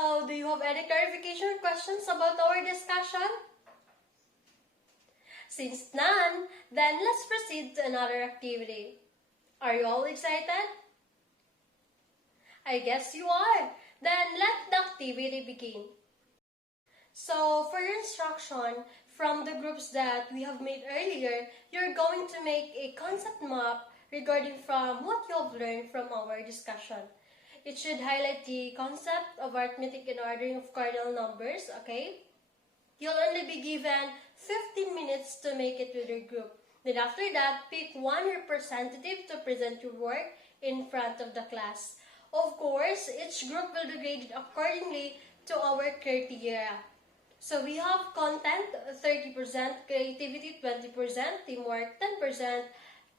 So, do you have any clarification or questions about our discussion? Since none, then let's proceed to another activity. Are you all excited? I guess you are. Then let the activity begin. So, for your instruction, from the groups that we have made earlier, you're going to make a concept map regarding from what you have learned from our discussion. It should highlight the concept of arithmetic and ordering of cardinal numbers, okay? You'll only be given 15 minutes to make it with your group. Then after that, pick one representative to present your work in front of the class. Of course, each group will be graded accordingly to our criteria. So we have content, 30%, creativity, 20%, teamwork, 10%,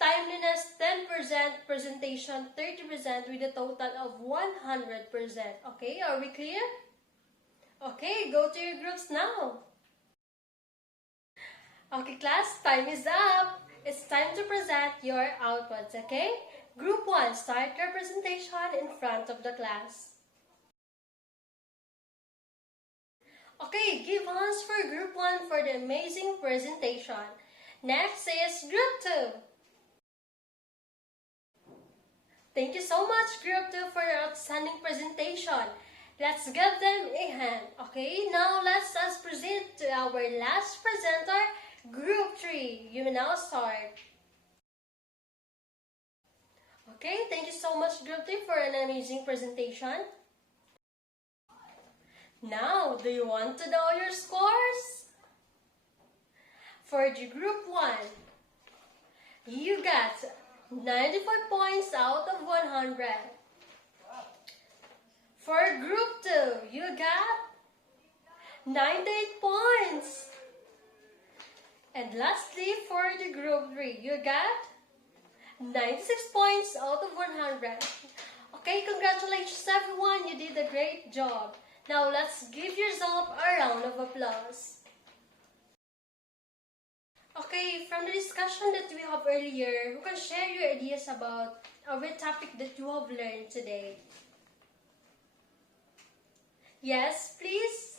timeliness, 10%, presentation, 30% with a total of 100%. Okay, are we clear? Okay, go to your groups now. Okay, class, time is up. It's time to present your outputs, okay? Group 1, start your presentation in front of the class. Okay, give hands for Group 1 for the amazing presentation. Next is Group 2. Thank you so much, Group 2, for your outstanding presentation. Let's give them a hand. Okay, now let's proceed to our last presenter, Group 3. You may now start. Okay, thank you so much, Group 3, for an amazing presentation. Now, do you want to know your scores? For the Group 1, you got 94 points out of 100. For Group 2, you got 98 points. And lastly, for the Group 3, you got 96 points out of 100. Okay, congratulations everyone, you did a great job. Now let's give yourself a round of applause. Okay, from the discussion that we have earlier, who can share your ideas about our topic that you have learned today? Yes, please.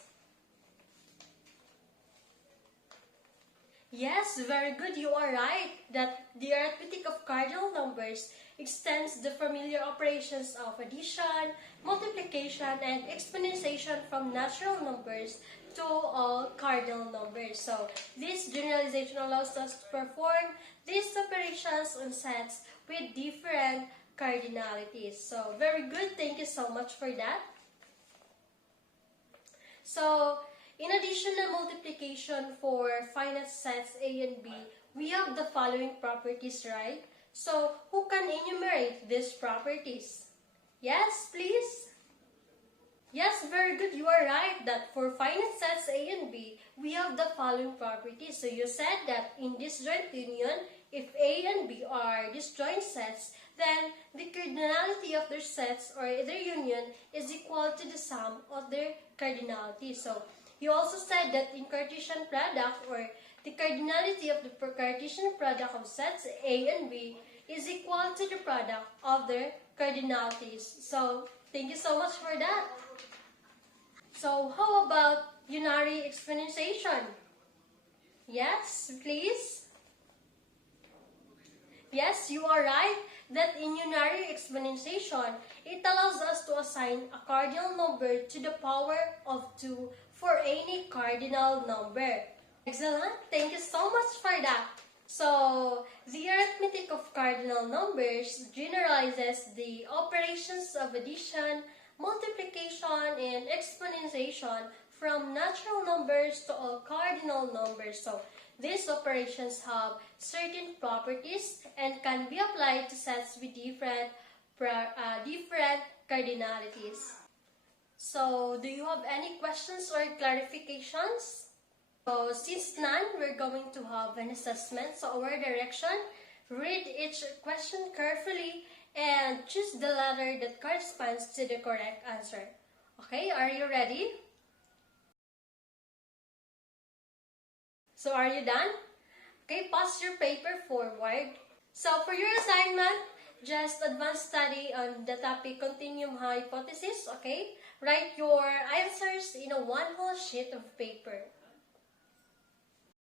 Yes, very good. You are right that the arithmetic of cardinal numbers extends the familiar operations of addition, multiplication, and exponentiation from natural numbers to all cardinal numbers. So, this generalization allows us to perform these operations on sets with different cardinalities. So, very good. Thank you so much for that. So, in addition to multiplication for finite sets A and B, we have the following properties, right? So, who can enumerate these properties? Yes, please? Yes, very good. You are right that for finite sets A and B, we have the following properties. So, you said that in disjoint union, if A and B are disjoint sets, then the cardinality of their sets or their union is equal to the sum of their cardinality. So, you also said that in Cartesian product or the cardinality of the Cartesian product of sets A and B is equal to the product of their cardinalities. So, thank you so much for that. So, how about unary exponentiation? Yes, please? Yes, you are right that in unary exponentiation, it allows us to assign a cardinal number to the power of 2 for any cardinal number. Excellent. Thank you so much for that. So, the arithmetic of cardinal numbers generalizes the operations of addition, multiplication, and exponentiation from natural numbers to all cardinal numbers. So, these operations have certain properties and can be applied to sets with different cardinalities. So, do you have any questions or clarifications? So, since none, we're going to have an assessment. So, our direction, read each question carefully and choose the letter that corresponds to the correct answer. Okay, are you ready? So, are you done? Okay, pass your paper forward. So, for your assignment, just advanced study on the topic continuum hypothesis, okay? Write your answers in a one whole sheet of paper.